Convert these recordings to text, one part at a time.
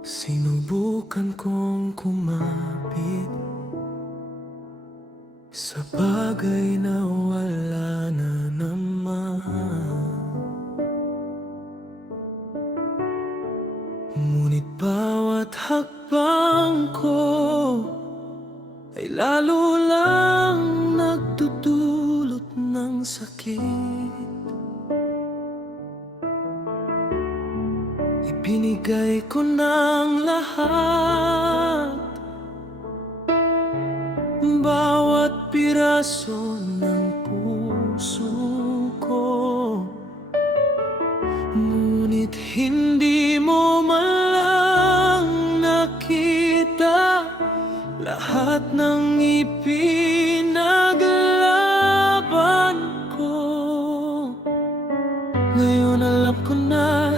Sinubukan kong kumapit sa bagay na wala na naman. Ngunit bawat hakbang ko ay lalo lang nagdudulot ng sakit. Ibinigay ko ng lahat, bawat piraso ng puso ko. Ngunit hindi mo man lang nakita lahat ng ipinaglaban ko. Ngayon alam ko na,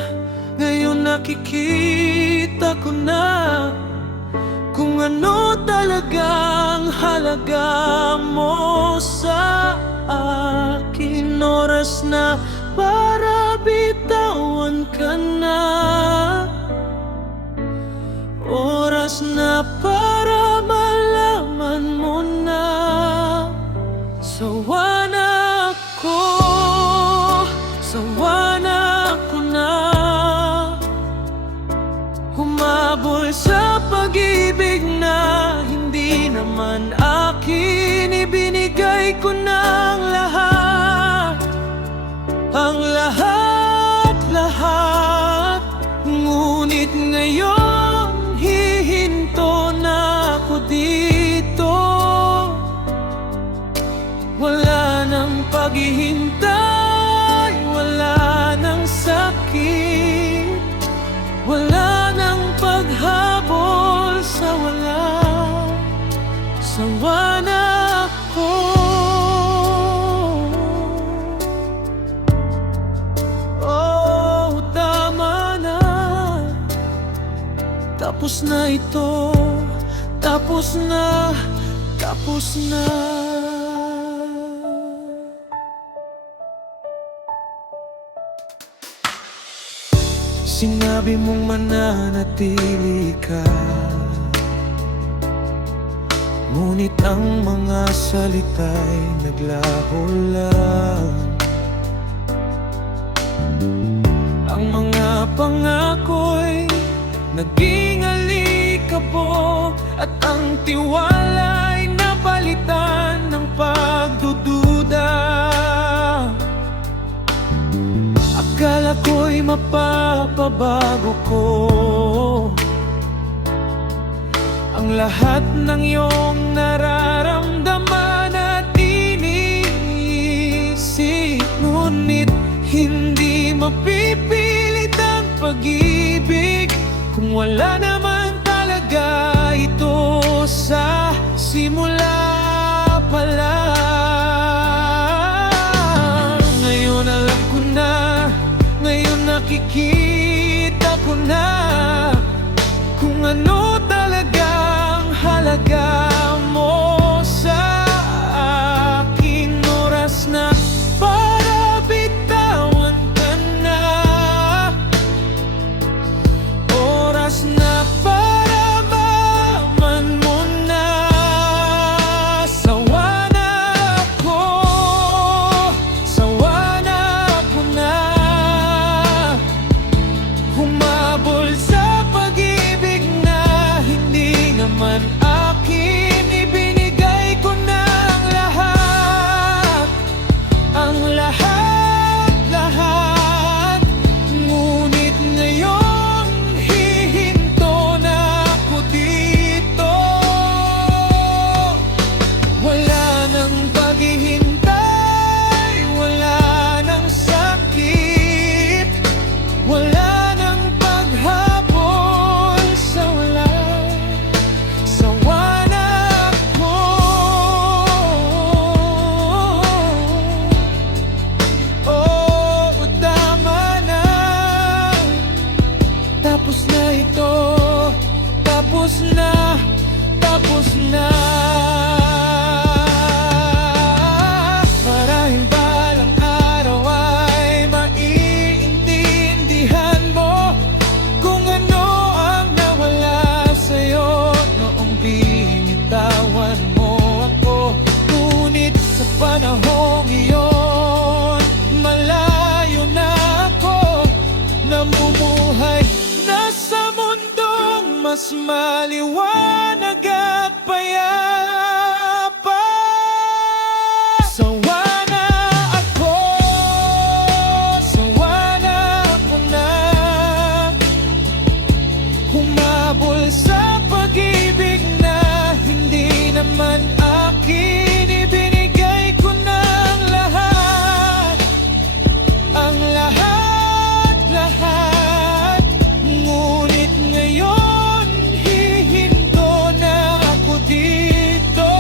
ngayon nakikita ko na kung ano talagang halaga mo sa akin. Oras na para bitawan ka na, oras na para malaman mo na sawa na ako, sawa na ako na humabol sa pag-ibig na hindi naman akin. Ibinigay ko ng lahat, ang lahat-lahat. Ngunit ngayon hihinto na ako dito. Wala nang paghihintay, wala nang sakit, wala nang paghabol sa wala. Sawa na ako. Oh, tama na. Tapos na ito, tapos na, tapos na. Sinabi mong mananatili ka, ngunit ang mga salita'y naglaho lang. Ang mga pangako'y naging alikabok, at ang tiwala'y napalitan ng pagdududa. Akala ko'y mapapabago ko ang lahat ng iyong nararamdaman at iniisip. Ngunit hindi mapipilit ang pag-ibig kung wala naman talaga ito sa simula pa lang. Ngayon alam ko na, ngayon nakikita ko na kung ano talagang halaga mo sa akin. Oras na para bitawan ka na, oras na para maman mo na sawa na ako, sawa na ako na humabol sa pag-ibig na hindi naman akin. Ibinigay ko ng lahat, ang lahat-lahat. Ngunit ngayon hihinto na ako dito. Wala nang paghihintay, wala nang sakit, wala nang paghabol sa wala. Sawa na ako. Oh, tama na. Tapos na ito, tapos na, tapos na. Marahil balang araw ay maiintindihan mo kung ano ang nawa buhay na sa mundong mas maliwanag at payapa. Sawa na ako, sawa na ako na humabol sa pag-ibig na hindi naman akin. Ibinigay ko ng lahat, ang lahat-lahat. Ngunit ngayon hihinto na ako dito.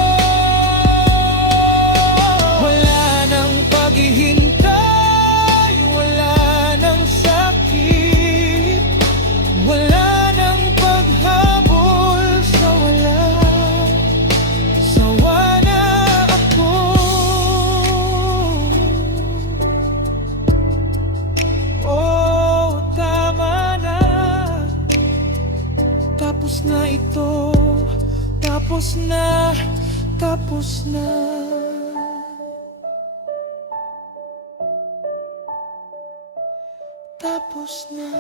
Wala nang paghihintay, wala nang sakit, wala nang paghabol sa wala. Sawa na ako. Oh, tama na. Tapos na ito, tapos na, tapos na. Tapos na.